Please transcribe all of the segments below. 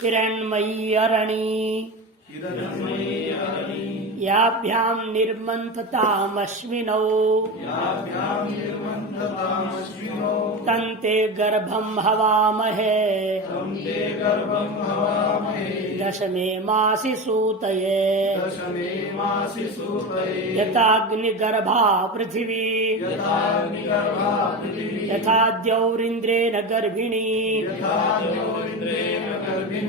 हिरण्मयी अरणि याभ्यां निर्मन्थतामश्विनौ तन्ते गर्भं हवामहे दशमे मासि सूतये यथाग्निगर्भा पृथिवी यथा द्यौरिन्द्रेण गर्भिणी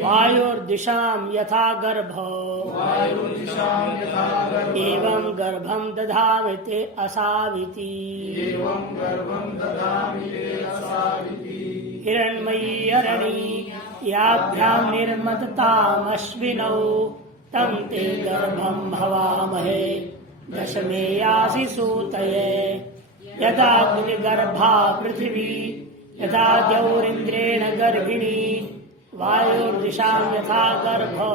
वायुर्दिशां यथा गर्भो एवं गर्भं दधामि ते असाविति हिरण्मयी अरणि याभ्यां निर्मततामश्विनौ तं ते गर्भं भवामहे दशमे यासि सूतये यथाग्निगर्भा पृथिवी यथा द्यौरिन्द्रेण गर्भिणी वायुर्दिशां यथा गर्भो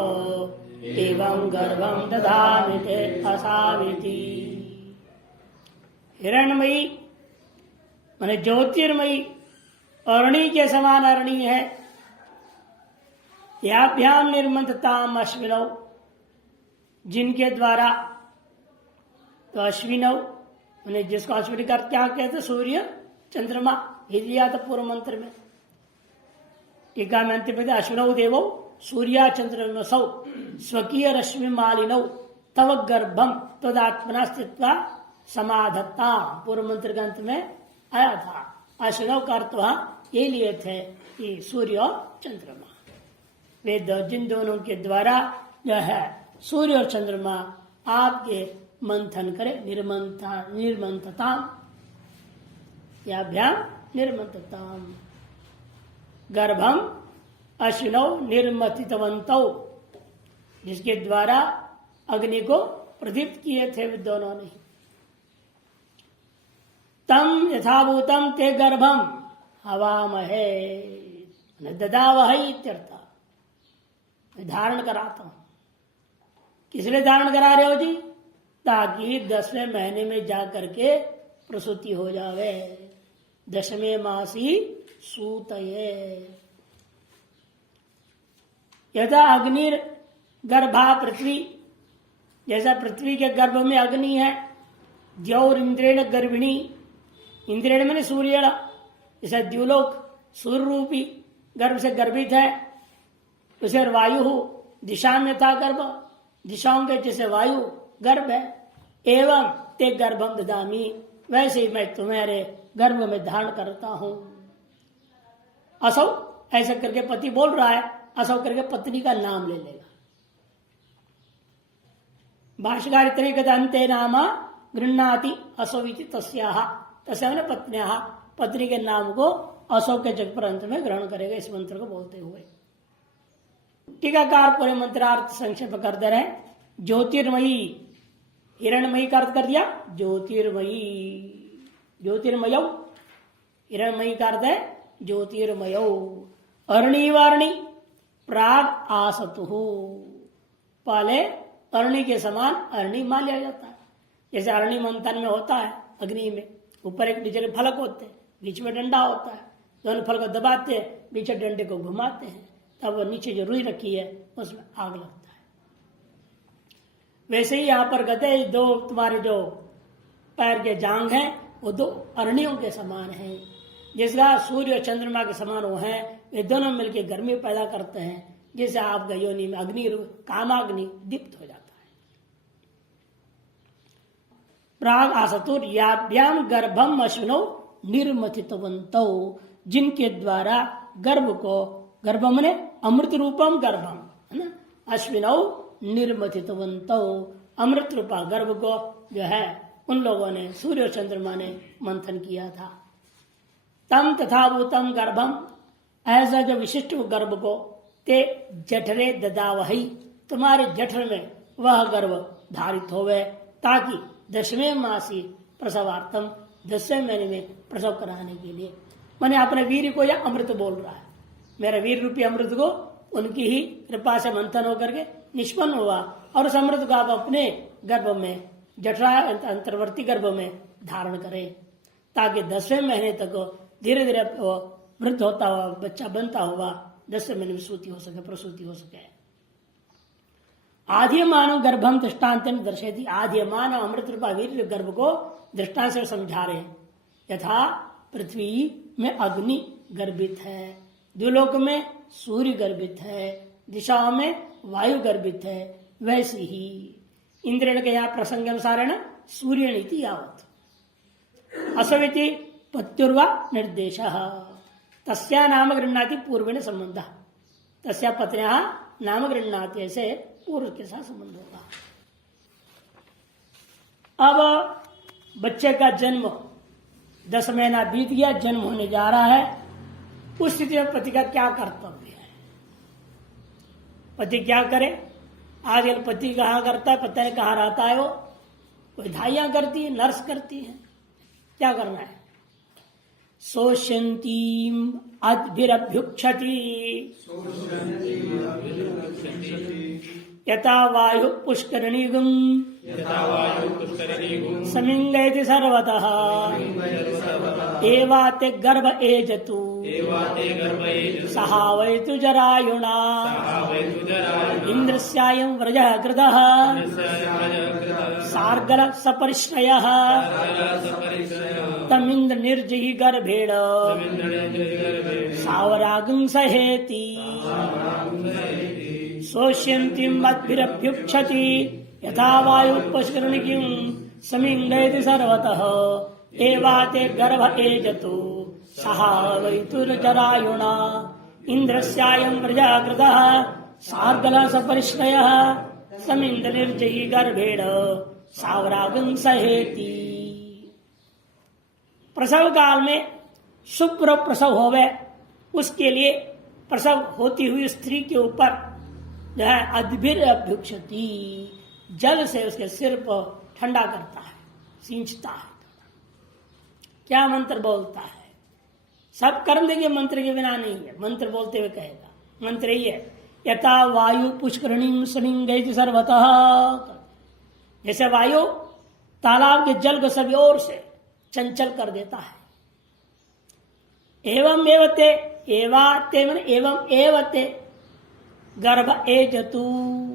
एवं गर्भं दधामि ते असाविति। हिरण्मयी माने ज्योतिर्मयी अरणि के समान अरणि है। याभ्याम निर्मंथताम अश्विनौ जिनके द्वारा, तो अश्विनौ माने जिसको अश्विनी का क्या कहते, सूर्य चंद्रमा, हिलिया तो पूर्व मंत्र में टीका में अंतिम अश्विनौ देवो सूर्या चंद्रमसौ स्वकीय रश्मि मालिनौ तव गर्भम तदात्मना स्थित्वा समाधत्ता, पूर्व मंत्र के अंत में आया था। अश्विनौ का अर्थ वहां ये लिए थे कि सूर्य और चंद्रमा, वे जिन दोनों के द्वारा जो है सूर्य और चंद्रमा आपके मंथन करे, निर्मंथता याभ्याम निर्मंथताम गर्भम अश्विनौ निर्मथितवंतौ, जिसके द्वारा अग्नि को प्रदीप्त किए थे वे दोनों ने। तम यथाभूतम ते गर्भम हवामहे ददावहै इत्यर्थ, धारण कराता हूं। किस लिए धारण करा रहे हो जी? ताकि 10वें महीने में जाकर के प्रसूति हो जावे। दशमे मासी सूतये यथा अग्निर गर्भा पृथ्वी, जैसा पृथ्वी के गर्भ में अग्नि है। द्यौर इंद्रेण गर्भिणी, इंद्रेण मैंने सूर्य, जैसे द्युलोक सूर्य रूपी गर्भ से गर्भित है। उसे वायु दिशा में था गर्भ, दिशाओं के जैसे वायु गर्भ है। एवं ते गर्भम ददामी, वैसे ही मैं तुम्हारे गर्भ में धारण करता हूं। असौ ऐसा करके पति बोल रहा है, असौ करके पत्नी का नाम ले लेगा। भाष्यकार तरीके अंते नामा गृह्णाति असौ इति तस्याः, तस्याः पत्न्याः, पत्नी के नाम को असौ के जग पर अंत में ग्रहण करेगा, इस मंत्र को बोलते हुए। टीकाकार पूरे मंत्रार्थ संक्षेप कर दे रहे। ज्योतिर्मयी, हिरणमयी का अर्थ कर दिया ज्योतिर्मयी, ज्योतिर्मय, हिरणमयी का अर्थ है ज्योतिर्मय। अरणि वारणि प्राग आसतु, पहले अरणि के समान अरणि मान लिया जाता है। जैसे अरणि मंथन में होता है, अग्नि में ऊपर एक नीचे फलक होते हैं, बीच में डंडा होता है, दोनों फल को दबाते हैं, बीच डंडे को घुमाते हैं, तब नीचे जो रुई रखी है उसमें आग लगता है। वैसे ही यहां पर कहते हैं दो तुम्हारे जो पैर के जांग हैं वो दो अरणियों के समान हैं। जिसका सूर्य और चंद्रमा के समान वो हैं, वे दोनों मिलकर गर्मी पैदा करते हैं, जिससे आपका योनि में अग्नि कामाग्नि दीप्त हो जाता है। प्राग आसतुर याभ्याम गर्भम अश्विनौ निर्मथितवन्तौ, जिनके द्वारा गर्भ को, गर्भ मने अमृत रूपम गर्भम है ना, अश्विनौ निर्मथितवन्तौ, अमृत रूपा गर्भ को जो है उन लोगों ने, सूर्य और चंद्रमा ने मंथन किया था। तम तथाभूतम गर्भम, ऐसा जो विशिष्ट गर्भ को, ते जठरे ददावही, तुम्हारे जठर में वह गर्भ धारित होवे, ताकि 10वें मासी प्रसवार्थम, 10वें महीने में प्रसव कराने के लिए। मैंने अपने वीर को या अमृत बोल रहा है, मेरा वीर रूपी अमृत को उनकी ही कृपा से मंथन होकर के निष्पन्न हुआ, और उस अमृत को आप अपने गर्भ में, जठरा अंतर्वर्ती गर्भ में धारण करें, ताकि 10वें महीने तक धीरे धीरे वृद्ध होता हुआ बच्चा बनता हुआ 10 महीने में सूती हो सके, प्रसूति हो सके। आद्यमान गर्भम दृष्टांत दर्शयति, आद्यमान अमृत रूपा वीर्य गर्भ को दृष्टांत से समझा रहे हैं। यथा पृथ्वी में अग्नि गर्भित है, द्युलोक में सूर्य गर्भित है, दिशाओं में वायु गर्भित है, वैसे ही इंद्रिय के यहाँ प्रसंग अनुसार सूर्य नीति यावत असविति पत्युर्वा निर्देश तस्या नाम गृह्णाति पूर्वेण संबंध, तस्या पत्न्या नाम गृह्णाति, ऐसे पूर्व के साथ संबंध होगा। अब बच्चे का जन्म 10 महीना बीत गया, जन्म होने जा रहा है, उस स्थिति में पति का क्या कर्तव्य है? पति क्या करे? आजकल पति कहाँ करता है, पता नहीं कहाँ रहता है वो, कोई धाइयां करती है, नर्स करती है, क्या करना है? शोष्यन्तीम अद्भिरभ्युक्षति यथा वायु पुष्करणीगुम समिंगयति सर्वतः एवाते गर्भ एजतु सहावैतु जरायुणा इंद्रस्यायं व्रजः कृतः सार्गल सपरिश्रयः तमिंद्र निर्जहि गर्भेण सावरागं सहेति शोष्यन्तीं मद्भिरभ्युक्षति यथा वायु पुष्करणिकीं समिंगयति सर्वतः एवाते गर्भ एजतु सहावैतुर्जरायुणा इंद्रस्यायं व्रजः कृतः सार्गलः सपरिश्रयः समिन्द्रनिर्जहि गर्भेण सावरागं सहेति। प्रसव काल में शुभ्र प्रसव होवे, उसके लिए प्रसव होती हुई स्त्री के ऊपर जो है अद्भिर अभ्युक्षति, जल से उसके सिर पर ठंडा करता है, सींचता है। क्या मंत्र बोलता है? सब कर्म देंगे, मंत्र के बिना नहीं है, मंत्र बोलते हुए कहेगा। मंत्र ही है यथा वायु पुष्करणीं समिंगयति सर्वतः, जैसे वायु तालाब के जल को सभी ओर से चंचल कर देता है। एवं एवते, एवाते मन एवं एवते गर्भ एजतु,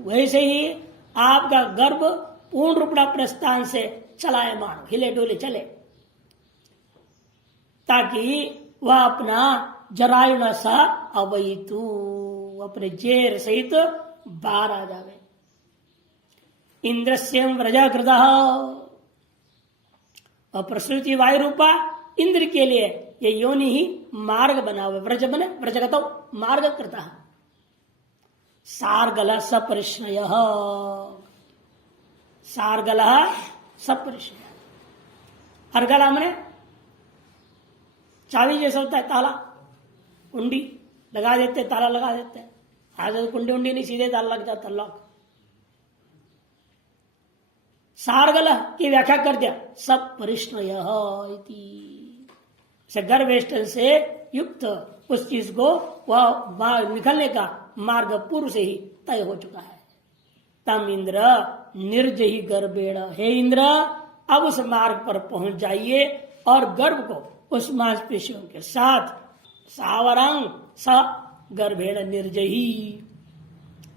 वैसे ही आपका गर्भ पूर्ण रूप प्रस्थान से चलायमान, हिले डोले चले, ताकि वह अपना जरायुण सा अवैतु, अपने जेर सहित बाहर आ जावे। इंद्रस्यं व्रजा कृतः, और प्रसूति वायु रूपा इंद्र के लिए ये योनि ही मार्ग बना हुआ। व्रज बने व्रजगतो मार्ग कृतः सार्गल सपरिश्रय, सार्गल सपरिश्रय, अर्गला मने चाबी जैसा होता है, ताला, कुंडी लगा देते, ताला लगा देते। आज तो कुंडी उंडी नहीं, सीधे ताला लग जाता, लॉक। सार्गल की व्याख्या कर दिया सब परिश्रय, गर्भवेष्टन से युक्त उस चीज को वह निकलने का मार्ग पूर्व से ही तय हो चुका है। तम इंद्र निर्जहि गर्भेण, हे इंद्र अब उस मार्ग पर पहुंच जाइए और गर्भ को उस मांसपेशियों के साथ सावरंग स गर्भेण निर्जही,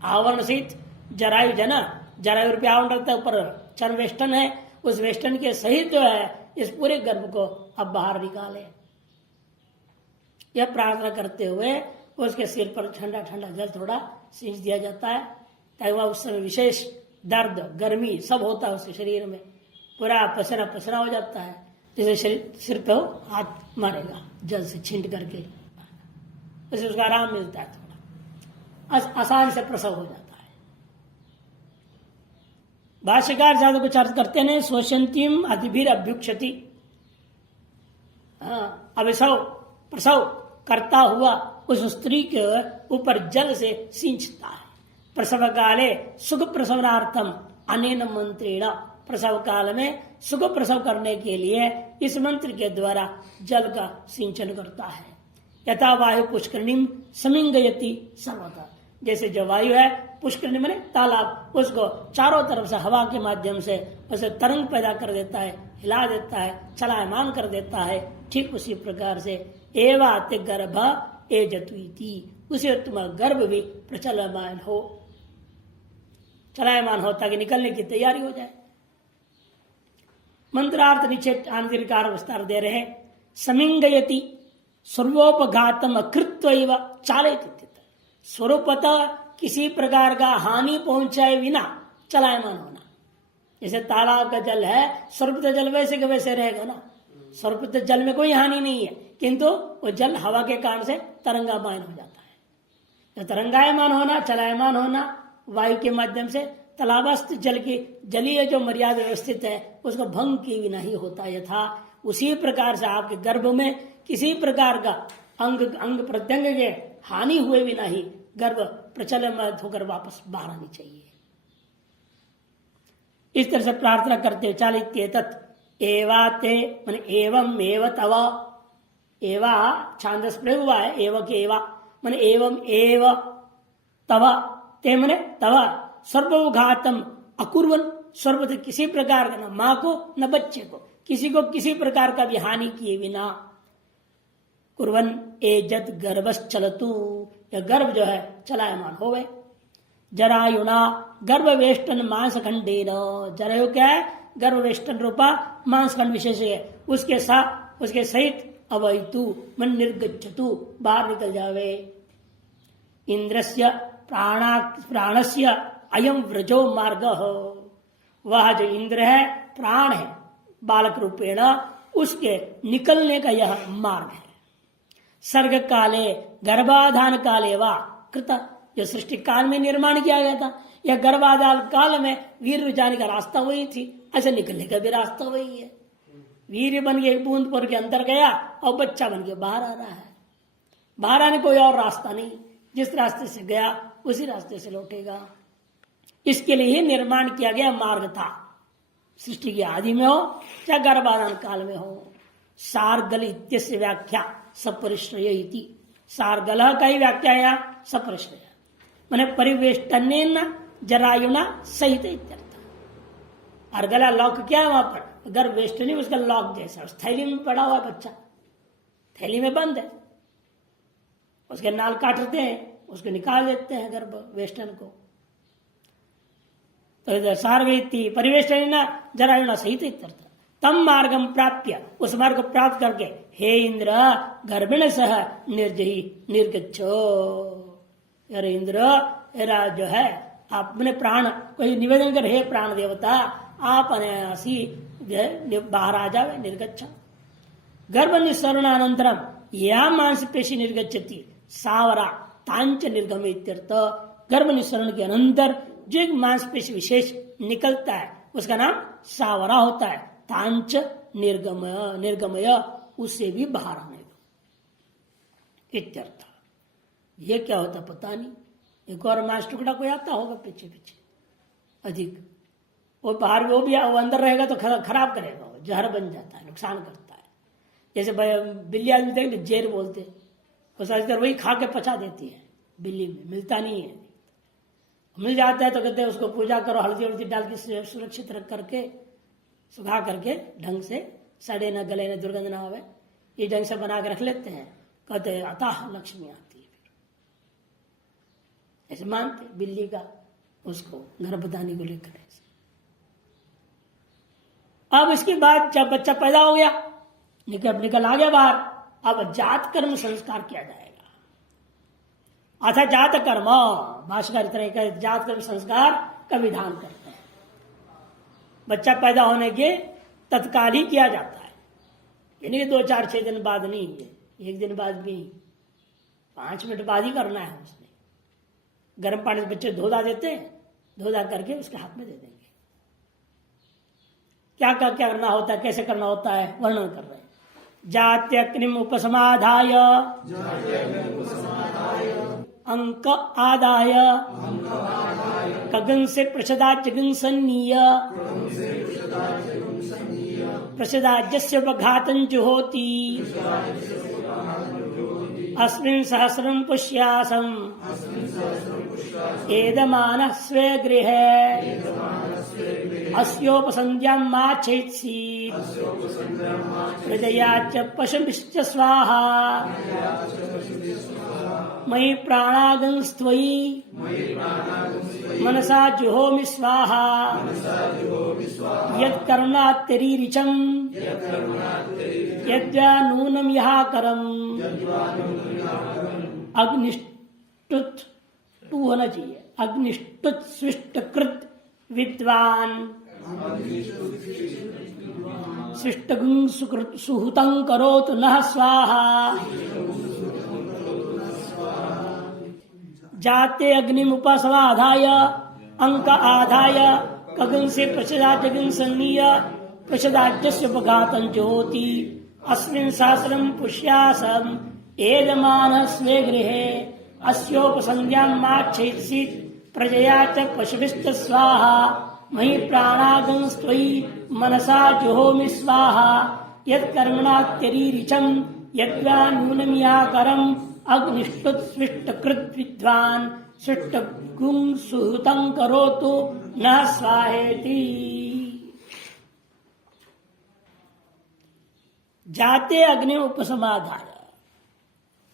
आवरण सहित जरायु जना, जरायु रूपी आवरण रखता है, ऊपर चर्म वेष्टन है, उस वेष्टन के सहित जो है इस पूरे गर्भ को अब बाहर निकाले। यह प्रार्थना करते हुए उसके सिर पर ठंडा ठंडा जल थोड़ा सींच दिया जाता है, ताकि वह उस समय विशेष दर्द गर्मी सब होता है उसके शरीर में, पूरा पसीना पसीना हो जाता है। जैसे सिर पे हो हाथ मारेगा जल से छींट करके, उससे उसका आराम मिलता है, थोड़ा आसान से प्रसव हो जाता है। भाष्यकार ज्यादा कुछ अर्थ करते नहीं। शोषंतीम अतिभिर अभ्युक्षति, अभिसव प्रसव करता हुआ उस स्त्री के ऊपर जल से सींचता है। प्रसव काले सुख प्रसवनार्थम अनेन मंत्रेण, प्रसव काल में सुख प्रसव करने के लिए इस मंत्र के द्वारा जल का सिंचन करता है। यथा वायु पुष्करणीम समिंगयति सर्वथा, जैसे जो वायु है पुष्करणी माने तालाब, उसको चारों तरफ से हवा के माध्यम से उसे तरंग पैदा कर देता है, हिला देता है, चलायमान कर देता है। ठीक उसी प्रकार से एवाते गर्भ एजतु इति, उसे तुम्हारा गर्भ भी प्रचलमान हो, चलायमान हो, ताकि निकलने की तैयारी हो जाए। मंत्रार्थ नीचे आंतरिकार विस्तार दे रहे हैं। समिंगयति सर्वोपघातम अकृत्व चालयति, स्वरूपतः किसी प्रकार का हानि पहुंचाए बिना चलायमान होना। जैसे तालाब का जल है, सर्वप्रत जल वैसे के वैसे रहेगा ना, सर्वप्रत जल में कोई हानि नहीं है, किंतु वो जल हवा के कारण से तरंगायमान हो जाता है। तो तरंगायमान होना, चलायमान होना वायु के माध्यम से, तालाबस्थ जल की जलीय जो मर्यादा व्यवस्थित है उसका भंग किए बिना ही होता यथा, उसी प्रकार से आपके गर्भ में किसी प्रकार का अंग प्रत्यंग के हानि हुए बिना ही गर्भ प्रचलन होकर वापस बाहर आनी चाहिए। इस तरह से प्रार्थना करते हुए चालित्य तत् एवाते मन एवं एव तव, एवा छांदस प्रयोग हुआ है, एव के एवा मन एवं एव तव, ते मने तव सर्वघातम अकुर्वन, सर्वत किसी प्रकार का, न मां को न बच्चे को, किसी को किसी प्रकार का भी हानि किए बिना, कुर्वन एजत गर्भश्चलतु, यह गर्भ जो है चलायमान हो गए। जरायुना गर्भवेष्टन मांसखंडेन, जरायु क्या है? गर्भवेष्टन रूपा मांसखंड विशेष है, उसके साथ उसके सहित अवैतु मन निर्गच्छतु, बाहर निकल जावे। इंद्रस्य प्राणस्य अयम व्रजो मार्ग हो, वह जो इंद्र है प्राण है बालक रूपेण, उसके निकलने का यह मार्ग है। सर्ग काले गर्भाधान काले वा कृत, जो सृष्टि काल में निर्माण किया गया था, यह गर्भाधान काल में वीर जाने का रास्ता वही थी, ऐसे निकलने का भी रास्ता वही है। वीर बन के एक बूंद पर के अंदर गया और बच्चा बन के बाहर आ रहा है, बाहर आने कोई और रास्ता नहीं, जिस रास्ते से गया उसी रास्ते से लौटेगा। इसके लिए ही निर्माण किया गया मार्ग था, सृष्टि की आदि में हो या गर्भाधान काल में हो। सार्गल इत्यस्य व्याख्या सपरिश्रय इति, सार्गल का ही व्याख्या है सपरिश्रय, माने परिवेष्टनेन जरायुना सहित इत्यर्थ। अर्गला लॉक क्या है वहां पर? गर्भवेष्टनी उसका लॉक जैसा, उस थैली में पड़ा हुआ बच्चा, थैली में बंद है, उसके नाल काटते हैं, उसको निकाल देते हैं गर्भवेष्टन को। तो इधर सार्गलिति परिवेष्टन जरायुना सहित इत्यर्थ। तम मार्गम प्राप्य, उस मार्ग को प्राप्त करके, हे इंद्र गर्भिण सह निर्जही निर्गच्छो, अरे इंद्र एरा जो है आप अपने प्राण कोई निवेदन कर, हे प्राण देवता आप अनायासी बाहर आ जावे, निर्गच्छ। गर्भ निस्सरणानंतरम या मांसपेशी निर्गच्छति सावरा तांच निर्गम इत्यर्थ। गर्भ निस्सरण के अनंतर जो एक मांसपेशी विशेष निकलता है उसका नाम सावरा होता है, तांच निर्गमय उससे भी बाहर आने दो इत्यर्थ। ये क्या होता पता नहीं, एक और मांस टुकड़ा कोई आता होगा पीछे पीछे अधिक, वो बाहर वो भी वो अंदर रहेगा तो खराब करेगा, वो जहर बन जाता है, नुकसान करता है। जैसे बिल्ली आदमी देख जेर बोलते, वो साझकर वही खा के पचा देती है, बिल्ली में मिलता नहीं है, मिल जाता है तो कहते हैं उसको पूजा करो, हल्दी उल्दी डाल के सुरक्षित रख करके सुखा करके ढंग से, सड़े न गले न दुर्गंध न आवे, ये ढंग से बना के रख लेते हैं, कहते हैं अतः लक्ष्मी आती है, ऐसे मानते बिल्ली का उसको गर्भधानी को लेकर। अब इसके बाद जब बच्चा पैदा हो गया, निकल आ गया बाहर, अब जात कर्म संस्कार किया जाएगा। अथा जात कर्म, भाष्यकार इस तरह का जात कर्म संस्कार का विधान करते हैं। बच्चा पैदा होने के तत्काल ही किया जाता है, यानी कि 2, 4, 6 दिन बाद नहीं है, 1 दिन बाद भी 5 मिनट बाद ही करना है। उसने गर्म पानी से बच्चे धोधा देते हैं, धोधा करके उसके हाथ में दे देंगे। क्या करना होता है, कैसे करना होता है, वर्णन कर रहे हैं। जात्यग्निम उपसमाधाय अंक आदाय कगन से प्रसदा जगंसनीय प्रसदाज्यस्य उपघातं जुहोति अस्मिन् सहस्रं पुष्यासम् एदमानः स्वे गृहे अस्योपसंध्यां मा चैत्सीत् हृदयाच्च पशुभिश्च स्वाहा। मयि प्राणागंस्त्वयि मनसा जुहोमि स्वाहा यत्करुणात्यरीरिचं यद्वा नूनं यहाकरम् अग्निष्टुत टू होना चाहिए, अग्निष्टुत सृष्टकृत विद्वान सृष्टगुं सुहुतं करोतु नः स्वाहा जाते अग्निमुपसमाधाय अंक आधाय कगन से प्रचदाजगन सन्नीय प्रचदाज्यस्य उपघातं ज्योति अस्मिन् सहस्रं पुष्यासम् एदमानस्वे गृहे अस्योपसंज्ञां माच्छेत्सि प्रजया च पशुभिश्च स्वाहा मयि प्राणागंस्त्वयि मनसा जुहोमि स्वाहा यत्कर्मणात्यरीरिचं यद्वा नूनमियाकरम् अग्निष्टुत सृष्टकृत विद्वान् सृष्टगुं सुहुतं करोतु न स्वाहेति। जाते अग्नि उपसमाधाय,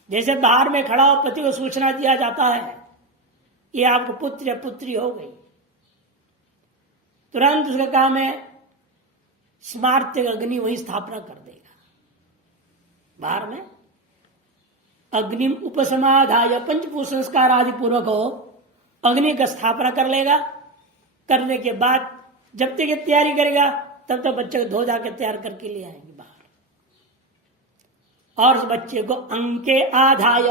जैसे बाहर में खड़ा हो पति को सूचना दिया जाता है ये आपको पुत्र या पुत्री हो गई, तुरंत उसका काम है स्मार्त अग्नि वही स्थापना कर देगा। बाहर में अग्निम उपसमाधाय पंचभूत संस्कार आदि पूर्वक हो अग्नि का स्थापना कर लेगा। करने के बाद जब तक ये तैयारी करेगा तब तक बच्चे को धो जाकर तैयार करके ले आएंगे बाहर, और उस बच्चे को अंके आधाय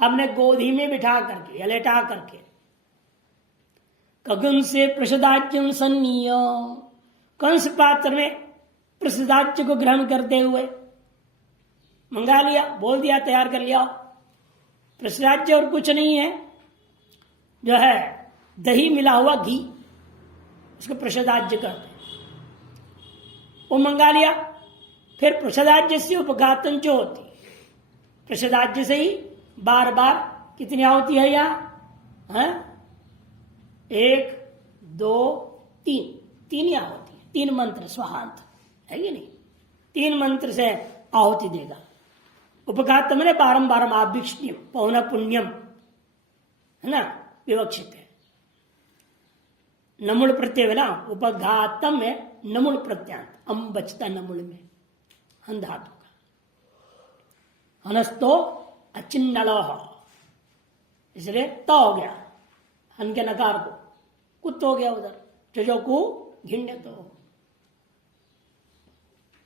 अपने गोदी में बिठा करके या लेटा करके कगन से प्रसदाज्यम सन्नीय कंस पात्र में प्रसदाज्य को ग्रहण करते हुए मंगा लिया, बोल दिया तैयार कर लिया। प्रसदाज्य और कुछ नहीं है, जो है दही मिला हुआ घी, उसको प्रसदाज्य कहते हैं। वो मंगा लिया, फिर प्रसदाज्य से उपघातन जो होती, प्रसदाज्य से ही बार बार कितनी आहुति है यहाँ, 1 2 3 तीन ही आहुति, 3 मंत्र स्वाहांत है कि नहीं, 3 मंत्र से आहुति देगा। उपघात मैंने बारंबार आभिक्षण्यम पौन पुण्यम है ना, विवक्षित है। नमुल प्रत्यय ना, उपघातम में नमुल प्रत्यांत, अम बचता नमुल में हन धातु का, हनस्तो अचिन्नल, इसलिए त हो गया हन के नकार को, कुत हो गया उधर, जो को घिण्य तो।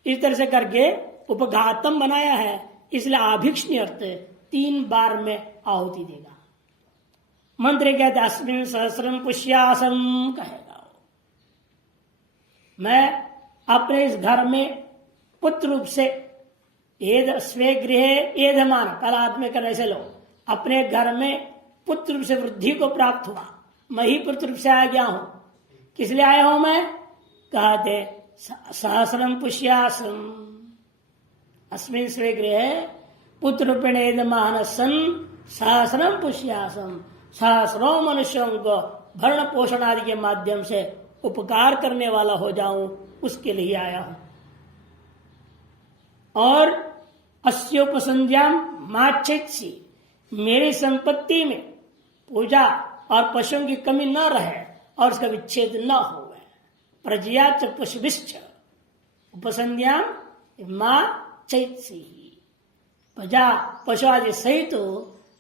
इस तरह से करके उपघातम बनाया है, इसलिए आभिक्षण्य अर्थ 3 बार में आहुति देगा। मंत्र कहते अस्मिन् सहस्रम पुष्यासम कहेगा, मैं अपने इस घर में पुत्र रूप से एद स्वे गृह एधमान, पहला आत्मे कर ऐसे लो, अपने घर में पुत्र रूप से वृद्धि को प्राप्त हुआ, मैं ही पुत्र रूप से आ गया हूं। किस लिए आया हूं मैं, कहते सहस्रम पुष्यासम अस्मिन् स्वे गृह पुत्र रूपेण एधमान सन सहस्रम पुष्यासम, सहस्रों मनुष्यों को भरण पोषण आदि के माध्यम से उपकार करने वाला हो जाऊं, उसके लिए आया हूं। और अस्योपसंध्याम माच्छेत्सि, मेरी संपत्ति में पूजा और पशुओं की कमी न रहे और उसका विच्छेद न हो। प्रजया च पशुभिश्च उपसंध्याम मां चैत्सी, प्रजा पशु आदि सहित तो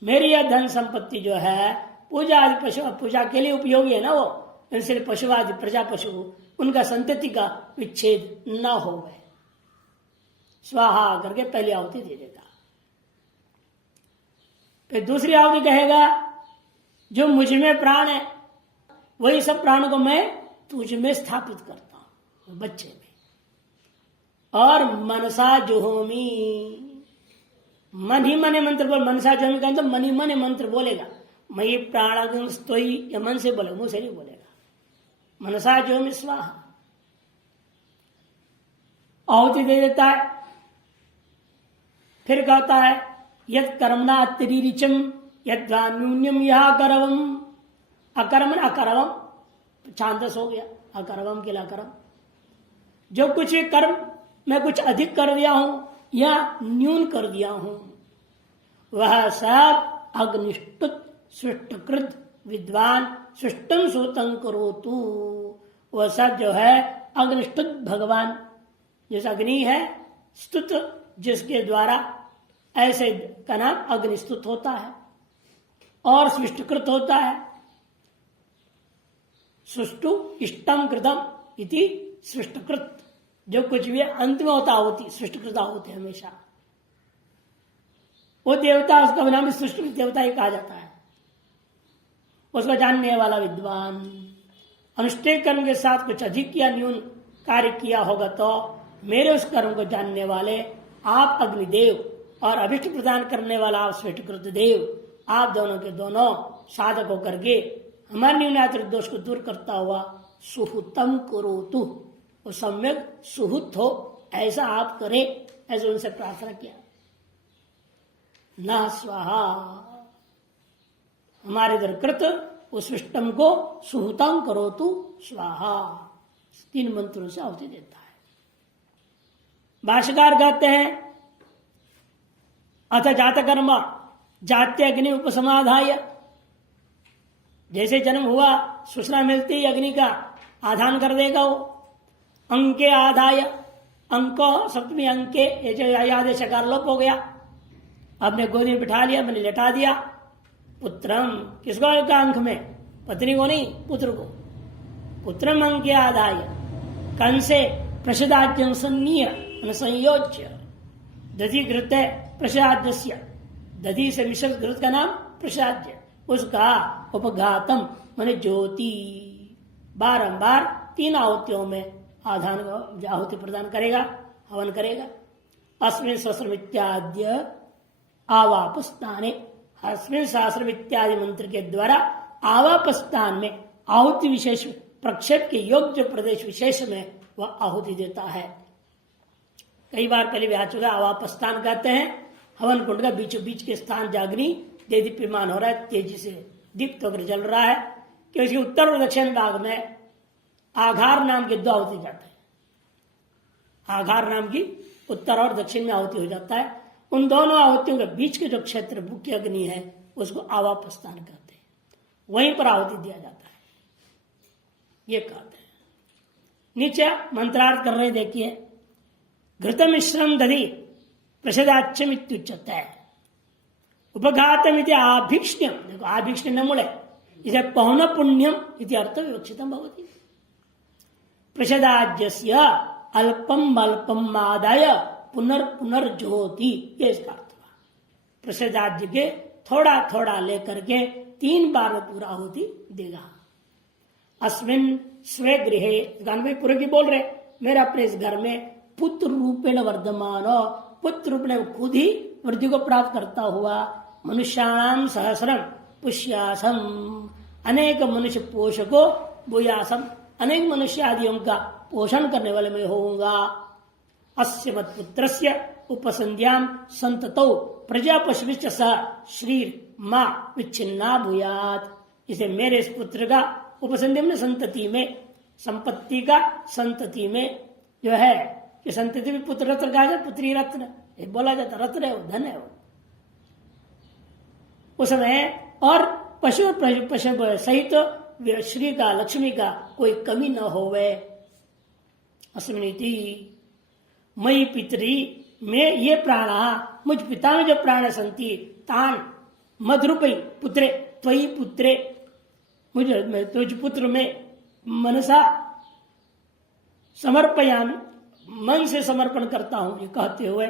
मेरी यह धन संपत्ति जो है पूजा आदि पशु पूजा के लिए उपयोगी है ना, वो इसलिए पशु आदि प्रजा पशु उनका संतति का विच्छेद न हो गए। स्वाहा करके पहली आहुति दे देगा। फिर दूसरी आहुति कहेगा जो मुझ में प्राण है वही सब प्राण को मैं तुझ में स्थापित करता हूं, बच्चे में। और मनसा जुहोमी, मन ही मन मंत्र बोल, मनसा जुहोमी का तो मन ही मन मंत्र बोलेगा। मयि प्राणागम स्तोई, या मन से बोलेगा, मुंह से नहीं बोलेगा। मनसा जुहोमी स्वाहा, आहुति दे देता है। फिर कहता है यद कर्मणा अतिरिचम यद्वान्यून्यम यह करवम, अकर्मण अकरवम, छांदस हो गया, अकरवम के अकरम, जो कुछ कर्म मैं कुछ अधिक कर दिया हूं या न्यून कर दिया हूं वह सब अग्निष्टुत सृष्टकृत विद्वान सृष्टम सूतम करोतु, वह सब जो है अग्निष्टुत भगवान, जैसे अग्नि है स्तुत जिसके द्वारा, ऐसे का नाम अग्निस्तुत होता है और सृष्टकृत होता है। सुष्टु इष्टम कृतम इति सृष्टकृत, जो कुछ भी अंत में होता होती सृष्टकृत होते हमेशा, वो देवता उसका नाम सृष्टकृत देवता ही कहा जाता है। उसको जानने वाला विद्वान, अनुष्ठेय कर्म के साथ कुछ अधिक या न्यून कार्य किया होगा तो मेरे उस कर्म को जानने वाले आप अग्निदेव और अभिष्ट प्रदान करने वाला आप स्वेटकृत देव, आप दोनों के दोनों साधक होकर के हमारे न्यूनात्र दोष को दूर करता हुआ सुहुतम करोतु, वो सम्यक सुहुत हो ऐसा आप करें, ऐसे उनसे प्रार्थना किया। न स्वाहा, हमारे इधर कृत उस सिस्टम को सुहुतम करोतु स्वाहा, 3 मंत्रों से आहुति देता है। भाष्यकार कहते हैं अथ जात कर्म जात्य अग्नि उपसमाधाय, जैसे जन्म हुआ सूचना मिलती ही अग्नि का आधान कर देगा वो। अंके आधाय, अंको सप्तमी अंके, ये जो याद शकार लोप हो गया, आपने गोदी में बिठा लिया, मैंने लेटा दिया। पुत्रम, किसको का अंक में, पत्नी को नहीं पुत्र को। पुत्रम अंके आधाय कंसे प्रसिदाज्यं सन्नीय संयोज्य, दधि घृत प्रसाद्य, दधि से मिश्रित घृत का नाम प्रसाद्य, उसका उपघातम माने ज्योति, बारंबार 3 आहुतियों में आधान आहुति प्रदान करेगा, हवन करेगा। अस्मिन् सहस्रम इत्याद्य आवापस्थाने, अस्मिन् सहस्रम इत्यादि मंत्र के द्वारा आवापस्थान में आहुति विशेष प्रक्षेप के योग्य प्रदेश विशेष में वह आहुति देता है। कई बार पहले भी आ चुका, आवापस्थान कहते हैं हवन कुंड का बीचों बीच के स्थान जाग्नि दे दीप्यमान हो रहा है, तेजी से दीप्त होकर जल रहा है, कि उसके उत्तर और दक्षिण भाग में आघार नाम के 2 आहुति जाते हैं। आघार नाम की उत्तर और दक्षिण में आहुति हो जाता है। उन दोनों आहुतियों के बीच के जो क्षेत्र मुख्य अग्नि है उसको आवापस्थान कहते हैं, वहीं पर आहुति दिया जाता है, ये कहते हैं। नीचे मंत्रार्थ कर रहे देखिए, घृत मिश्रम दधि प्रसदाच्यम इत्युच्यते है, उपघातम इति आभीक्ष्ण्यम, देखो आभीक्ष्ण्य मूल है, इसे पौन पुण्यम इति अर्थ विवक्षितम भवति। प्रसदाज्यस्य अल्पम अल्पम आदाय पुनर्ज्योति, ये इसका अर्थ हुआ। प्रसदाज्य के थोड़ा थोड़ा लेकर के 3 बार में पूरा आहुति देगा। अस्मिन स्वे गृहे, गान में पूरे की बोल रहे, मेरे अपने इस घर में पुत्र रूपेण वर्धमान, पुत्र रूप में खुद ही वृद्धि को प्राप्त करता हुआ, मनुष्याणाम सहस्रम पुष्यासम, अनेक मनुष्य पोषको भूयासम, अनेक मनुष्य आदियों का पोषण करने वाले मैं होऊंगा। अस्य मत पुत्रस्य उपसंध्याम संततौ प्रजा पशुश्च सह श्रीर मां विच्छिन्ना भूयात, इसे मेरे इस पुत्र का उपसंध्या में संतति में, संपत्ति का संतति में जो है कि संतति में पुत्र रत्न कहा जाए, पुत्री रत्न ये बोला जाता, रत्न है वो, धन है वो उसमें, और पशु सहित तो श्री का लक्ष्मी का कोई कमी न होवे। अस्मिनिति मई पितरी में ये प्राण, मुझ पिता में जो प्राण संति तान मधुरूपी पुत्रे त्वयि पुत्रे, मुझे तुझ पुत्र में मनसा समर्पयामि, मन से समर्पण करता हूं, ये कहते हुए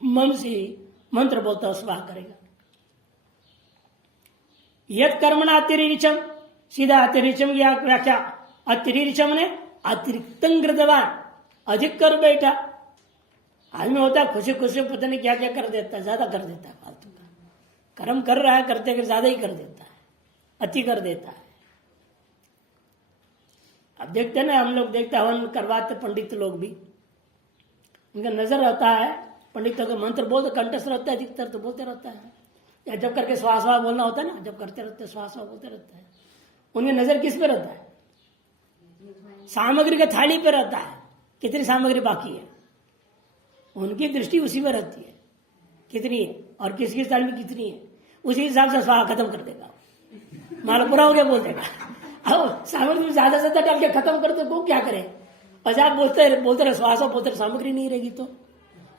मन से मंत्र बोलता स्वाहा करेगा। यद कर्मण अतिरिचम, सीधा अतिरिचम की व्याख्या, अतिरिचम ने अतिरिक्त कृतवान, अधिक कर बैठा। आदमी होता है खुशी खुशी पता नहीं क्या क्या कर देता है, ज्यादा कर देता है, फालतू का कर्म कर रहा है, करते कर ज्यादा ही कर देता है, अति कर देता है। अब देखते हैं ना, हम लोग देखते हैं हवन करवाते पंडित लोग भी, उनका नजर रहता है, पंडितों का मंत्र बोलते कंठस्थ रहता है, अधिकतर तो बोलते रहता है, या जब करके श्वास बोलना होता है ना, जब करते रहते श्वास बोलते रहता है, उनकी नजर किस पे रहता है? सामग्री का थाली पे रहता है, कितनी सामग्री बाकी है, उनकी दृष्टि उसी में रहती है, कितनी है। और किसकी थाली में कितनी है, उसी हिसाब से स्वाहा खत्म कर देगा। माल पूरा हो गया बोल देगा। अब सामग्री में ज्यादा से ज्यादा डाल के खत्म कर दो, क्या करे। और आप बोलते रहे श्वास बोलते रहे, सामग्री नहीं रहेगी तो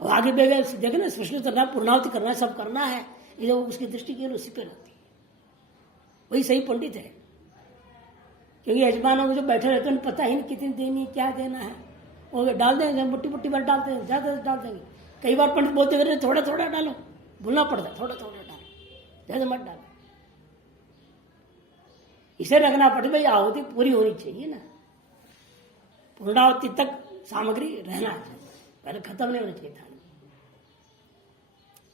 आगे देखे ना, सृष्टि करना, पूर्णावती करना, सब करना है, ये उसकी दृष्टि केवल उसी पे रहती है। वही सही पंडित है, क्योंकि यजमानों को जो बैठे रहते हैं पता ही नहीं कितनी देनी है, क्या देना है, वो डाल देंगे, मुट्ठी मुट्ठी भर डालते हैं, ज्यादा डाल देंगे। कई बार पंडित बोलते हैं थोड़ा थोड़ा डालो, भूलना पड़ता है, थोड़ा थोड़ा डालो, ज्यादा मत डालो। इसे रखना पड़ता भाई, आहुति पूरी होनी चाहिए ना, पूर्णावती तक सामग्री रहना चाहिए, पहले खत्म नहीं होना चाहिए था।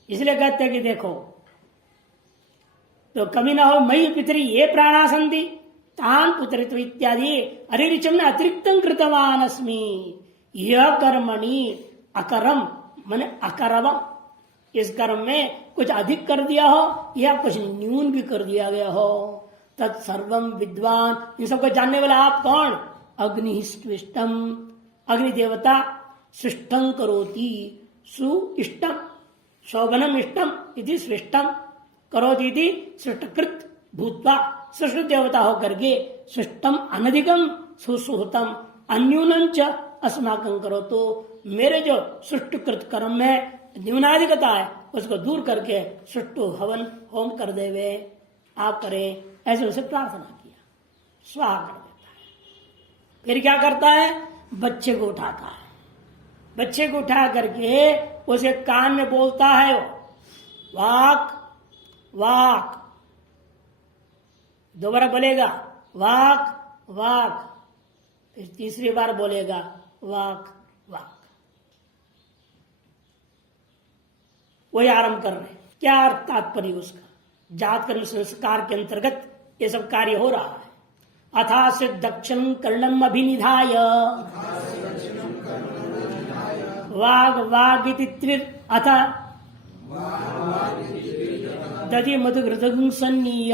इसलिए कहते हैं कि देखो, तो कभी ना हो मई पितरी ये प्राणा संति तान पुत्रित्व इत्यादि अरिचम ने अतिरिक्त कृतवान अस्मि, यह कर्मणि अकरम माने अकरवम, इस कर्म में कुछ अधिक कर दिया हो या कुछ न्यून भी कर दिया गया हो, तत्सर्वम विद्वान, इन सबको जानने वाला आप कौन, अग्नि स्विष्टम, अग्नि देवता सृष्टं करोति, सुइष्टम शोभनम इष्टम इति सृष्टम करोति इति सृष्टकृत भूत्वा, सृष्ट देवता होकर के सृष्टम अनधिकम सुसुहतम अन्यूनम च अस्माकं करो, तो मेरे जो सृष्टकृत कर्म में न्यूनाधिकता है उसको दूर करके सृष्टु हवन होम कर देवे, आप करें, ऐसे उसे प्रार्थना किया, स्वाहा कर देता है। फिर क्या करता है, बच्चे को उठाता है, बच्चे को उठा करके उसे कान में बोलता है, वाक वाक, दोबारा बोलेगा वाक वाक, फिर तीसरी बार बोलेगा वाक वाक। वही आरंभ कर रहे, क्या तात्पर्य उसका, जात कर्म संस्कार के अंतर्गत ये सब कार्य हो रहा है। अथा से दक्षिण कर्णम अभिनिधाय वाग वाग अथ दधि मधुघृतं सन्नीय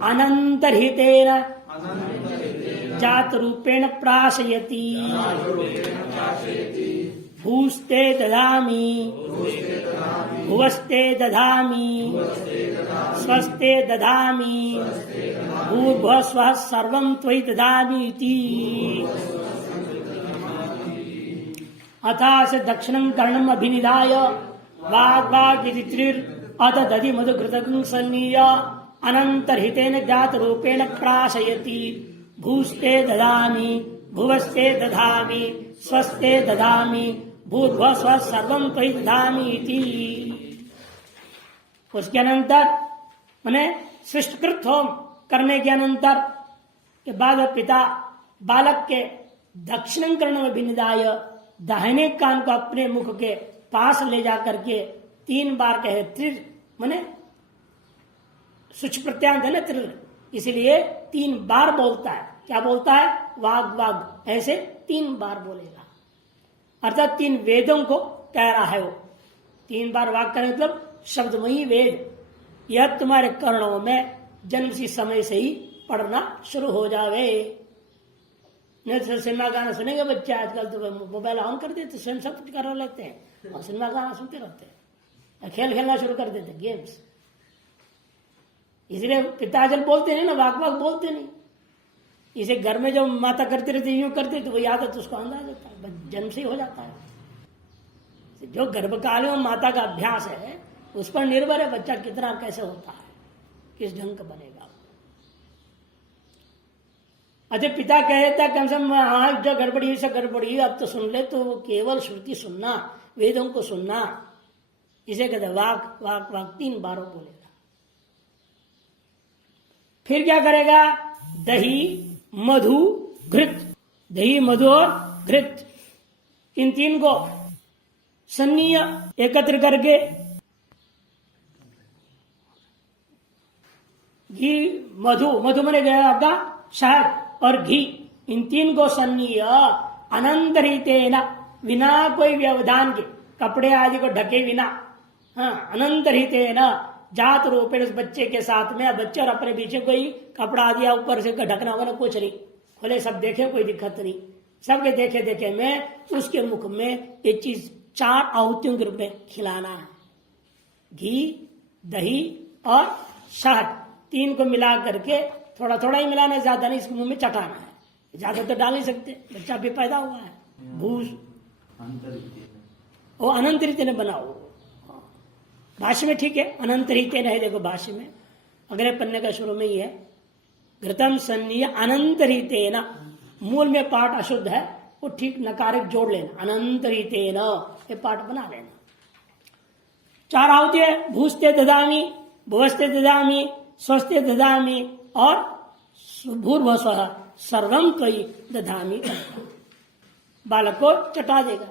अनंतरहितेन जात रूपेण प्राशयति, भूस्ते दधामि भुवस्ते दधामि स्वस्ते दधामि भूर्भुवः स्वः सर्वं त्वयि दधामि इति। अथा से दक्षिणं कर्णम अभिनिधाय वाग वाग अथ दधि मधुघृतं सन्नीय अनंतरहितेन जात रूपेण प्राशयति, भूस्ते दधामि भुवस्ते दधामि स्वस्ते दधामि भूर्भुवः स्वः सर्वं त्वयि दधामि इति। उसके अनंतर माने सृष्टकृत होम करने के अनंतर के बाद पिता बालक के दक्षिण कर्ण में विनिदाय, दाहिने कान को अपने मुख के पास ले जाकर के 3 बार कहे, त्रिर माने सुच प्रत्यांत है ना, त्रिर, इसलिए 3 बार बोलता है। क्या बोलता है, वाग वाग, ऐसे 3 बार बोलेगा, अर्थात 3 वेदों को कह रहा है वो। 3 बार वाग का मतलब शब्दमयी वेद, यह तुम्हारे कर्णों में जन्म सी समय से ही पढ़ना शुरू हो जावे। नहीं तो सिनेमा गाना सुनेंगे बच्चे, आजकल तो मोबाइल ऑन कर देते, स्वयं सब कुछ कर लेते हैं और सिनेमा गाना सुनते रहते हैं, खेल खेलना शुरू कर देते, गेम्स। इसलिए पिताजन बोलते हैं ना, वाक वाक बोलते नहीं। इसे घर में जो माता करती रहती यूं करते तो वही आदत उसको अंदाज होता है, जन्म से ही हो जाता है। जो गर्भकाल में माता का अभ्यास है उस पर निर्भर है बच्चा कितना कैसे होता है, किस ढंग का बनेगा। अच्छा, पिता कह देता कम से कम हाँ जो गड़बड़ी से गड़बड़ी अब तो सुन ले, तो केवल श्रुति सुनना, वेदों को सुनना, इसे कहते वाक वाक वाक 3 बार बोलेगा। फिर क्या करेगा, दही मधु घृत, दही मधु और घृत, इन 3 को सन्नीय एकत्र करके, घी मधु, मधु मने गया आपका शहद और घी, इन 3 को सन्नीय अनंतरितेन, बिना कोई व्यवधान के, कपड़े आदि को ढके बिना, हाँ अनंतरितेन जात रूपेण, उस बच्चे के साथ में, बच्चे और अपने पीछे कोई कपड़ा आदि ऊपर से ढकना होगा, कुछ नहीं, खुले सब देखे, कोई दिक्कत नहीं, सबके देखे देखे में उसके मुख में ये चीज 4 आहुतियों के रूप में खिलाना है। घी, दही और शहद 3 को मिला करके थोड़ा थोड़ा ही मिलाना है, ज्यादा नहीं, इसको मुंह में चटाना है। ज्यादा तो डाल नहीं सकते, बच्चा भी पैदा हुआ है। भूस वो अनंत रीते ने बनाओ, भाष्य में ठीक है, अनंत रीते नहीं, देखो भाष्य में अगले पन्ने का शुरू में ही है, घृतम सन्नीय अनंत रीते न, मूल में पाठ अशुद्ध है, वो ठीक नकारिक जोड़ लेना, अनंत रीते न, ये पाठ बना लेना। 4 आहुति है, भूस्ते ददामी, भुवस्ते ददामी, स्वस्ते ददामी और भूर्भुवः सर्वम त्वयि दधामी। बालक को चटा देगा।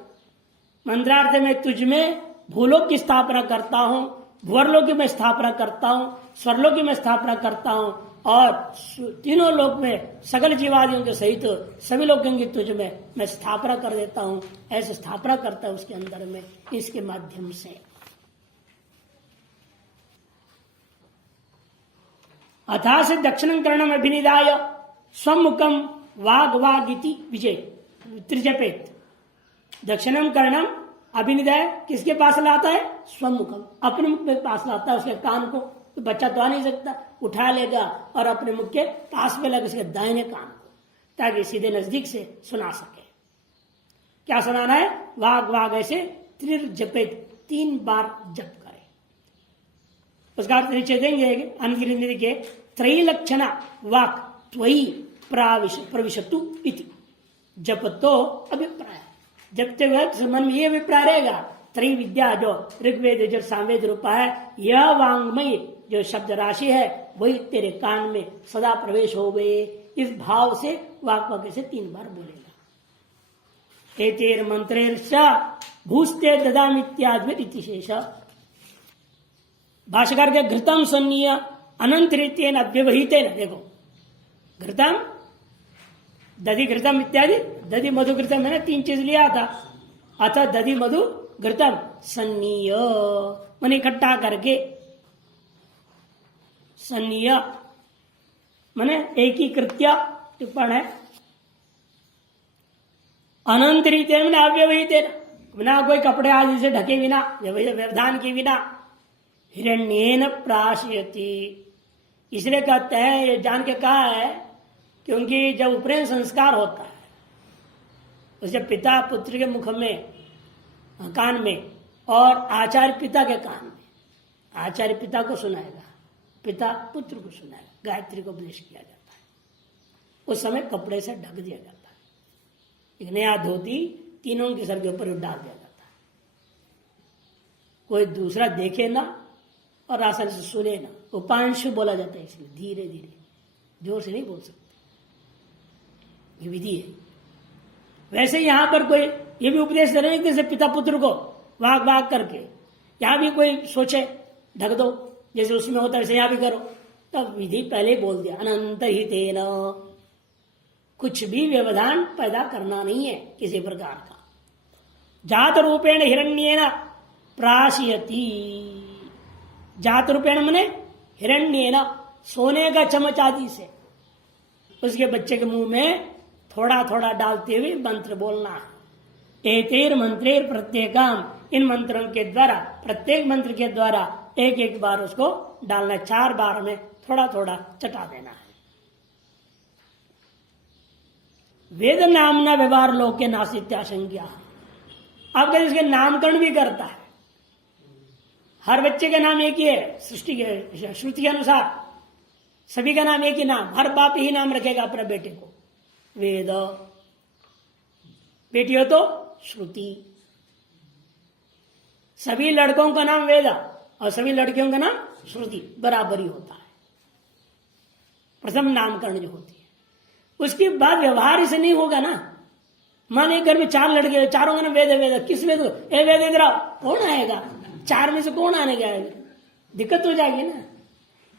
मंत्रार्थ में तुझ में भूलोक की स्थापना करता हूं, भुवरलोक की मैं स्थापना करता हूं, स्वर्लोक की मैं स्थापना करता हूं और तीनों लोक में सकल जीवादियों के सहित सभी लोगों की तुझ में मैं स्थापना कर देता हूं। ऐसे स्थापना करता है उसके अंदर में, इसके माध्यम से। अथा से दक्षिणं करणम अभिनिधाय स्वमुखम वाग वाग इति विजय त्रिजपेत। दक्षिणम करणम अभिनिधाय किसके पास लाता है? स्वमुखम, अपने मुख में पास लाता है, उसके कान को। तो बच्चा तो आ नहीं सकता, उठा लेगा और अपने मुख के पास में लगा उसके दाहिने कान को, ताकि सीधे नजदीक से सुना सके। क्या सुनाना है? वाग वाग ऐसे त्रिजपेत, 3 बार जप करे। उसका अर्थ नीचे देंगे अनुग्रह के त्रैलक्षण वाक त्वयि प्रविशतु इति। जप तो अभिप्राय, जपते वक्त मन में ये अभिप्राय रहेगा, त्रय विद्या जो ऋग्वेद जो सामवेद रूपा है, यह वांग्मय जो शब्द राशि है वही तेरे कान में सदा प्रवेश हो गए। इस भाव से वाक वाक्य से 3 बार बोलेगा। एतेर मंत्रेर्च भूस्ते ददामित्याद्वित इति शेष। भाष्यकार के घृतम सन्नीय अनंत रीतेन अव्यवहितेन, देखो घृतम दधि घृतम इत्यादि, दधि मधु घृतम मैंने 3 चीज लिया था। अतः दधि मधु घृतम सन्नीय मन इकट्ठा करके, सन्नीय माने एकीकृत्य टिप्पण है। अनंत रीतेन मैंने अव्यवहितेन, बिना कोई कपड़े आदि से ढके बिना, व्यवधान के बिना। हिरण्येन प्राशयति, इसलिए कहते हैं, ये जान के कहा है क्योंकि जब उपनयन संस्कार होता है उसे पिता पुत्र के मुख में, कान में, और आचार्य पिता के कान में, आचार्य पिता को सुनाएगा, पिता पुत्र को सुनाएगा, गायत्री को उपदेश किया जाता है। उस समय कपड़े से ढक दिया जाता है, एक नया धोती तीनों के सर के ऊपर डाल दिया जाता है, कोई दूसरा देखे ना और आसानी से सुने ना। उपांशु बोला जाता है, इसलिए धीरे धीरे, जोर से नहीं बोल सकते, ये विधि है। वैसे यहां पर कोई ये भी उपदेश दे रहे हैं जैसे पिता पुत्र को वाग वाग करके, यहां भी कोई सोचे ढक दो, जैसे उसमें होता है वैसे यहां भी करो। तब विधि पहले बोल दिया, अनंत ही तेन, कुछ भी व्यवधान पैदा करना नहीं है किसी प्रकार का। जात रूपेण हिरण्येन प्राशयति, जात रूपेण मने हिरण्येन, सोने का चमच आदि से उसके बच्चे के मुंह में थोड़ा थोड़ा डालते हुए मंत्र बोलना है। एतेर मंत्रेर प्रत्येकम, इन मंत्रों के द्वारा, प्रत्येक मंत्र के द्वारा एक एक बार उसको डालना, 4 बार में थोड़ा थोड़ा चटा देना है। वेद नामना व्यवहार लोक के नासित्याशंक्या, अब इसके नामकरण भी करता है। हर बच्चे का नाम एक ही है, सृष्टि के श्रुति के अनुसार सभी का नाम एक ही नाम, हर बाप ही नाम रखेगा अपने बेटे को। वेद, बेटी हो तो श्रुति। सभी लड़कों का नाम वेद और सभी लड़कियों का नाम श्रुति, बराबर ही होता है। प्रथम नामकरण जो होती है, उसके बाद व्यवहार इसे नहीं होगा ना। माने घर में 4 लड़के, चारों का नाम वेद वेद, किस वेद को? ए वेद इधर आओ, कौन आएगा? 4 में से कौन आने गया? दिक्कत हो जाएगी ना।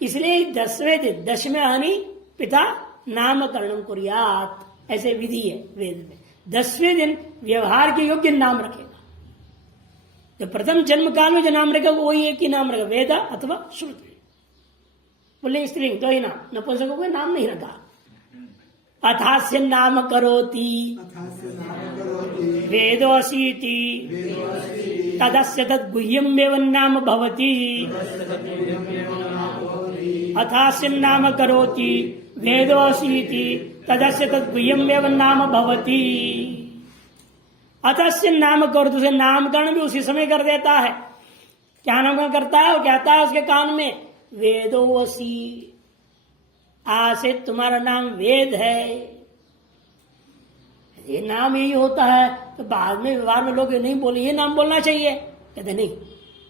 इसलिए 10वें दिन, 10वें आनी पिता नामकरण कुर्यात, ऐसे विधि है वेद में। 10वें दिन व्यवहार के योग्य नाम रखेगा। जो प्रथम जन्म काल में जो नाम रखेगा वही एक ही नाम रखेगा, वेद अथवा श्रुति। बोले स्त्रीलिंग 2 ही नाम, नपुंसक कोई नाम नहीं रखा। अथास्य नाम करोति, वेदोऽसीति तदस्य तद्गुह्यमेव नाम भवति अथास्य नाम करोति वेदोऽसीति तदस्य तद्गुह्यमेव नाम भवति। अथस्य नाम करो, उसे नामकरण भी उसी समय कर देता है। क्या नामकरण करता है? वो कहता है उसके कान में वेदोऽसि, आज से तुम्हारा नाम वेद है। ये नाम यही होता है, तो बाद में व्यवहार में लोग नहीं बोले ये नाम बोलना चाहिए, कहते नहीं।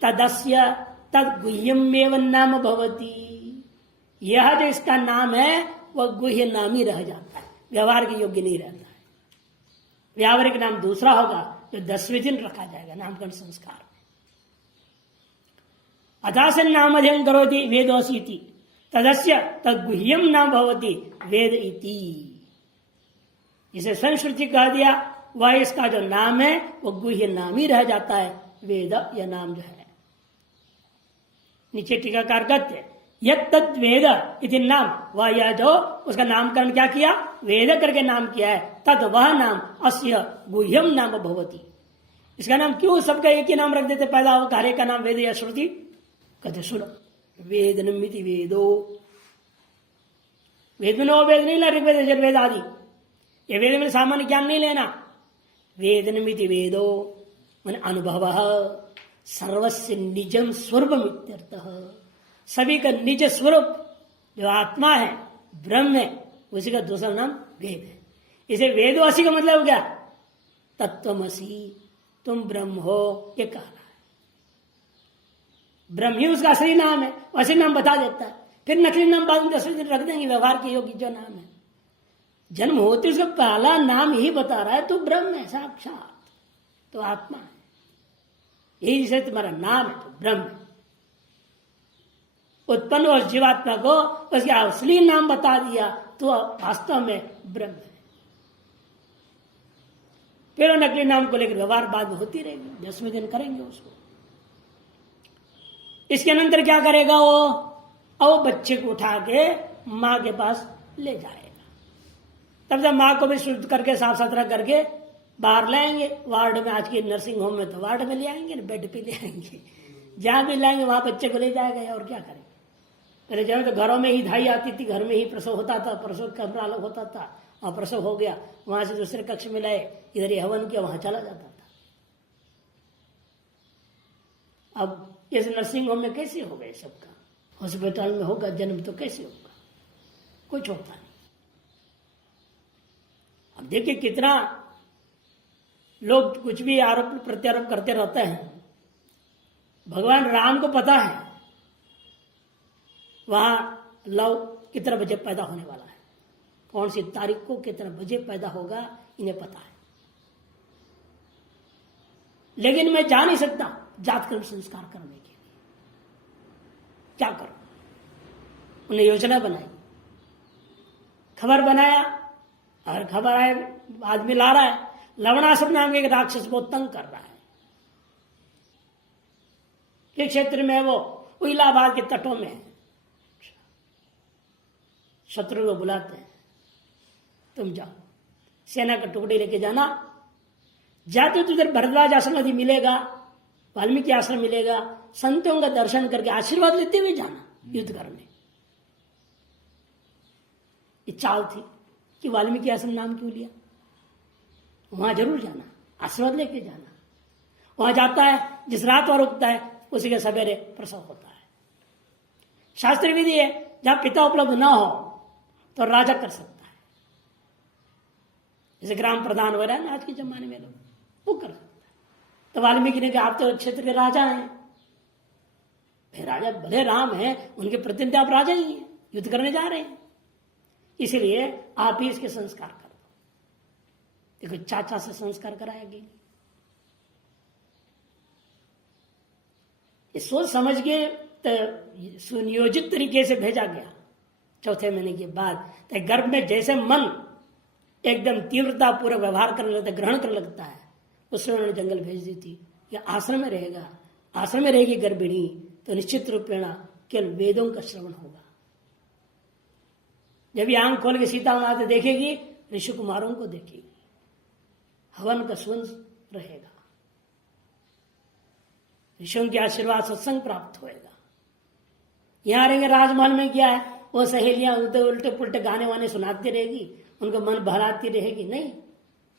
तदस्य तद्गुह्यमेव नाम भवति, यह जो इसका नाम है वह गुह्य नाम ही रह जाता है, व्यवहार के योग्य नहीं रहता है। व्यावहारिक नाम दूसरा होगा जो 10वें दिन रखा जाएगा नामकरण संस्कार। अथास्य नाम अध्ययन करोति वेदोऽसीति तदस्य तद्गुह्यम नाम भवति वेद इति। इसे संस्कृति कह दिया, वह इसका जो नाम है वो गुह्य नाम ही रह जाता है, वेद यह नाम जो है। नीचे टीकाकार कहते हैं यत् तद् वेद इति नाम, वह यह जो उसका नामकरण क्या किया, वेद करके नाम किया है, तद वह नाम अस्य गुह्यम नाम भवति। इसका नाम क्यों सबका एक ही नाम रख देते, पैदा हो कार्य का नाम वेद या श्रुति? कहते सुनो, वेद नमिति वेदो, वेद में नो वेद नहीं ला, ऋग्वेद यजुर्वेद आदि, ये वेद में सामान्य ज्ञान नहीं लेना। वेद नमिति वेदो मन अनुभव सर्वस्य निजम स्वरूपम इत्यर्थः, सभी का निज स्वरूप जो आत्मा है, ब्रह्म है, उसी का दूसरा नाम वेद है। इसे वेदोऽसि का मतलब क्या? तत्वमसि, तुम ब्रह्म हो, ये कहा है। ब्रह्म ही उसका असली नाम है, असली नाम बता देता है। फिर नकली नाम बाद में 10वें दिन रख देंगे, व्यवहार के योग्य जो नाम है। जन्म होते उसका पहला नाम ही बता रहा है, तो ब्रह्म है साक्षात, तो आत्मा है, यही से तुम्हारा नाम है, तो ब्रह्म है। उत्पन्न उस जीवात्मा को उसका असली नाम बता दिया, तो वास्तव में ब्रह्म है। फिर नकली नाम को लेकर व्यवहार बाद में होती रहेगी, 10वें दिन करेंगे उसको। इसके अनंतर क्या करेगा वो? अब वो बच्चे को उठा के माँ के पास ले जाएगा। तब जब माँ को भी शुद्ध करके साफ सुथरा करके बाहर लाएंगे। वार्ड में, आज की नर्सिंग होम में तो वार्ड में ले आएंगे, बेड पे ले आएंगे, जहां भी लाएंगे वहां बच्चे को ले जाएगा। और क्या करेंगे? पहले जब तो घरों में ही धाई आती थी, घर में ही प्रसव होता था, प्रसव कमरा अलग होता था, और प्रसव हो गया वहां से दूसरे कक्ष में लाए, इधर ही हवन किया, वहां चला जाता था। अब इस नर्सिंग होम में कैसे होगा ये सबका? हॉस्पिटल में होगा जन्म तो कैसे होगा? कुछ होता नहीं। अब देखिए कितना लोग कुछ भी आरोप प्रत्यारोप करते रहते हैं। भगवान राम को पता है वहां लव कितने बजे पैदा होने वाला है, कौन सी तारीख को कितने बजे पैदा होगा, इन्हें पता है। लेकिन मैं जा नहीं सकता जातकर्म संस्कार करने के लिए। क्या करूं? उन्हें योजना बनाई, खबर बनाया, और खबर आए आदमी ला रहा है, लवणासुर नाम के एक राक्षस को तंग कर रहा है। किस क्षेत्र में वो इलाहाबाद के तटों में है। शत्रु को बुलाते हैं, तुम जाओ, सेना का टुकड़ी लेके जाना। जाते तो उधर भरद्वाज आश्रम आदि मिलेगा, वाल्मीकि आश्रम मिलेगा, संतों का दर्शन करके आशीर्वाद लेते हुए जाना युद्ध करने। ये चाल थी कि वाल्मीकि आश्रम नाम क्यों लिया। वहां जरूर जाना, आशीर्वाद लेके जाना। वहां जाता है, जिस रात वहां रुकता है उसी के सवेरे प्रसव होता है। शास्त्र विधि है, जहां पिता उपलब्ध ना हो तो राजा कर सकता है। जैसे ग्राम प्रधान वगैरह है ना आज के जमाने में, लोग वो कर सकता है। तो वाल्मीकि ने कहा आप तो क्षेत्र के राजा हैं, राजा भले राम हैं, उनके प्रतिनिधि आप राजा ही हैं, युद्ध करने जा रहे हैं, इसलिए आप ही इसके संस्कार कर दो। देखो चाचा से संस्कार कराएगी। सोच समझ के सुनियोजित तरीके से भेजा गया। चौथे महीने के बाद तो गर्भ में जैसे मन एकदम तीव्रता पूर्वक व्यवहार करने लगता है, ग्रहण करने लगता है, उससे उन्होंने जंगल भेज दी थी। या आश्रम में रहेगा, आश्रम में रहेगी गर्भिणी तो निश्चित रूपेण केवल वेदों का श्रवण होगा। जब ये आंख खोल के सीता माता देखेगी, ऋषि कुमारों को देखेगी, हवन का सुगंध रहेगा, ऋषियों के आशीर्वाद सत्संग प्राप्त होएगा। यहां रहेंगे राजमहल में क्या है, वो सहेलियां उल्टे उल्टे पुल्टे गाने वाने सुनाती रहेगी, उनका मन बहलाती रहेगी, नहीं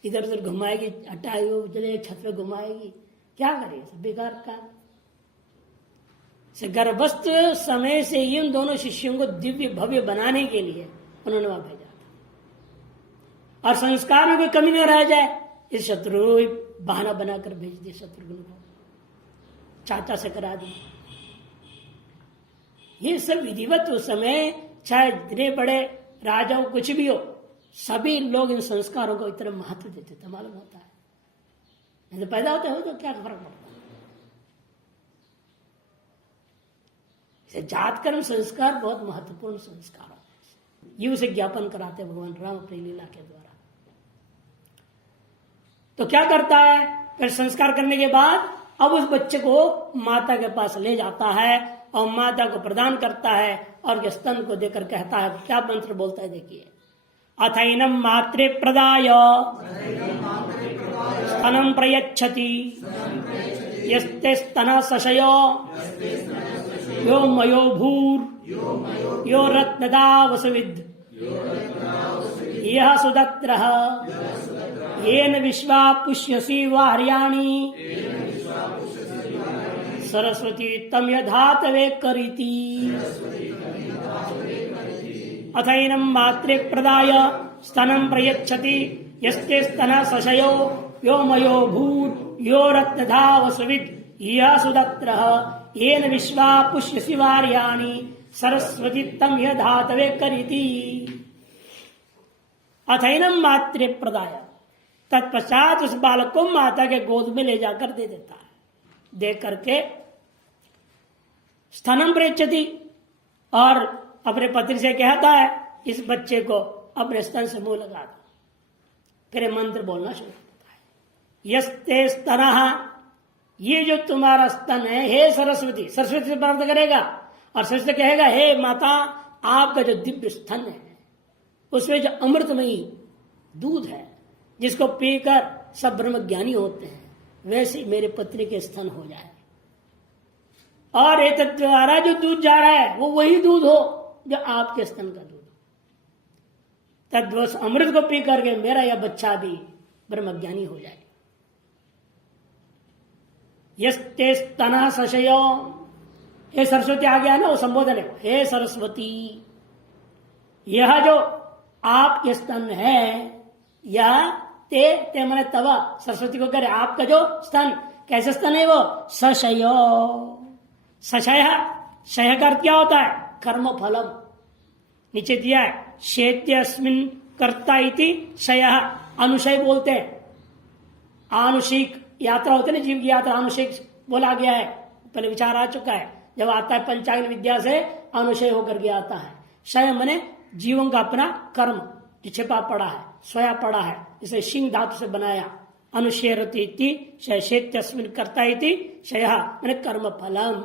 इधर उधर घुमाएगी, हटाए चले छत पे घुमाएगी, क्या करे, बेकार काम। गर्भस्थ समय से ही उन दोनों शिष्यों को दिव्य भव्य बनाने के लिए उन्होंने वहां भेजा था, और संस्कार में कोई कमी न रह जाए इस शत्रु बहाना बनाकर भेज दिया, शत्रुघ्न को चाचा से करा दिया। ये सब विधिवत उस समय, चाहे इतने बड़े राजा हो कुछ भी हो, सभी लोग इन संस्कारों को इतना महत्व देते थे, मालूम होता है। नहीं तो पैदा होते हो तो क्या फर्क पड़ता है। जात कर्म संस्कार बहुत महत्वपूर्ण संस्कार है, ये उसे ज्ञापन कराते भगवान राम अपनी लीला के द्वारा। तो क्या करता है, फिर संस्कार करने के बाद अब उस बच्चे को माता के पास ले जाता है और माता को प्रदान करता है, और स्तन को देकर कहता है, क्या मंत्र बोलता है देखिए, अथैनम मातृ प्रदाय स्तनम प्रयच्छति यस्ते स्तन सशयो यो मयो भूर यो रत्नदा वसुविद यह सुदत्रः येन विश्वा पुष्यसि वार्याणि सरस्वती तम यधातवे करीति। अथैनम मातृ प्रदाय स्तनम प्रयच्छति यस्ते स्तन सशयो यो मयो भूर यो रत्नधा वसुविद यह सुदत्रः येन विश्वा पुष्यसि वार्याणि सरस्वती तम यधातवे करीति। अथैनम मातृ प्रदाय, तत्पश्चात उस बालक को माता के गोद में ले जाकर दे देता है, दे करके स्तनम प्रयच्छति, और अपने पति से कहता है इस बच्चे को अपने स्तन से मुंह लगा दो, फिर मंत्र बोलना शुरू करता है, यस्ते स्तनः, ये जो तुम्हारा स्तन है, हे सरस्वती, सरस्वती से प्राप्त करेगा, और सरस्वती कहेगा हे माता, आपका जो दिव्य स्तन है उसमें जो अमृतमयी दूध है जिसको पीकर सब ब्रह्म ज्ञानी होते हैं, वैसे मेरे पत्नी के स्तन हो जाए, और ये द्वारा जो दूध जा रहा है वो वही दूध हो जो आपके स्तन का दूध, तद्वश अमृत को पी करके मेरा यह बच्चा भी ब्रह्मज्ञानी हो जाए। यस्ते स्तन सशयो, हे सरस्वती आ गया ना वो संबोधन है, हे सरस्वती, यह जो आपके स्तन है, यह ते मैंने तवा, सरस्वती को करे आपका जो स्तन, कैसे स्तन है वो, सशयो, सशय, शय का अर्थ क्या होता है, कर्म फलम, नीचे दिया है शेत्यस्मिन कर्ता इति शय, अनुशय बोलते हैं, आनुषिक यात्रा होते ना, जीव की यात्रा आनुषिक बोला गया है, पहले विचार आ चुका है, जब आता है पंचांग विद्या से अनुशय होकर के आता है। शय मने जीवों का अपना कर्म जो छिपा पड़ा है, सोया पड़ा है, इसे सिंह धातु से बनाया, अनुशेरति शेत्यस्मिन कर्ता इति शय मैंने कर्म फलम,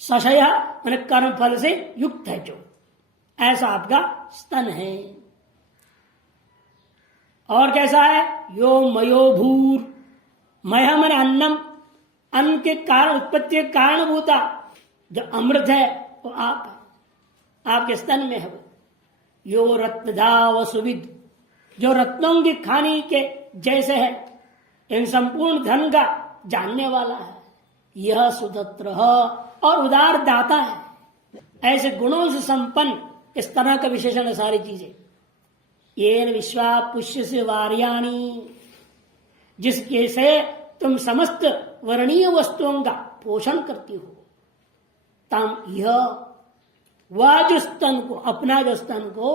सशय मैंने कर्म फल से युक्त है, जो ऐसा आपका स्तन है। और कैसा है, यो मयो भूर, मय मैंने अन्नम, अन्न के कारण, उत्पत्ति के कारणभूता जो अमृत है वो आप है, आपके स्तन में है वो। यो रत्नधा वसुविद, जो रत्नों की खानी के जैसे है, इन संपूर्ण धन का जानने वाला है, यह सुदत्र और उदार दाता है, ऐसे गुणों से संपन्न, इस तरह का विशेषण है सारी चीजें। येन विश्वा पुष्य से वार्याणी, जिसके से तुम समस्त वर्णीय वस्तुओं का पोषण करती हो, तम यह, वह जो स्तन को, अपना जो स्तन को,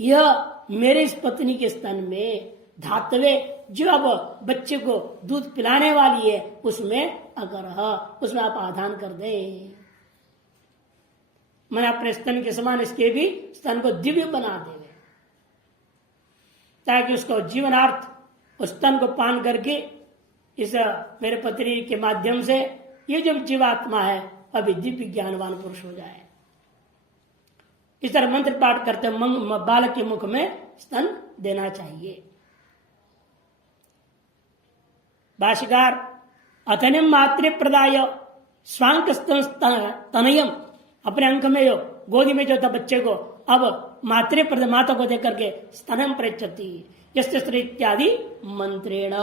यह मेरे इस पत्नी के स्तन में धातवे, जो अब बच्चे को दूध पिलाने वाली है, उसमें अगर उसमें आप आधान कर दें, मैंने अपने स्तन के समान इसके भी स्तन को दिव्य बना देवे, ताकि उसको जीवनार्थ उस स्तन को पान करके इस मेरे पत्नी के माध्यम से ये जो जीवात्मा है अभी दिव्य ज्ञानवान पुरुष हो जाए। इस तरह मंत्र पाठ करते बालक के मुख में स्तन देना चाहिए। भाष्यकार अथनिम मातृ प्रदाय स्वांक तनयम, अपने अंक में जो गोदी में जो था बच्चे को अब मातृ माता को देकर के स्तनम प्रचति यस्य इत्यादि मंत्रेण।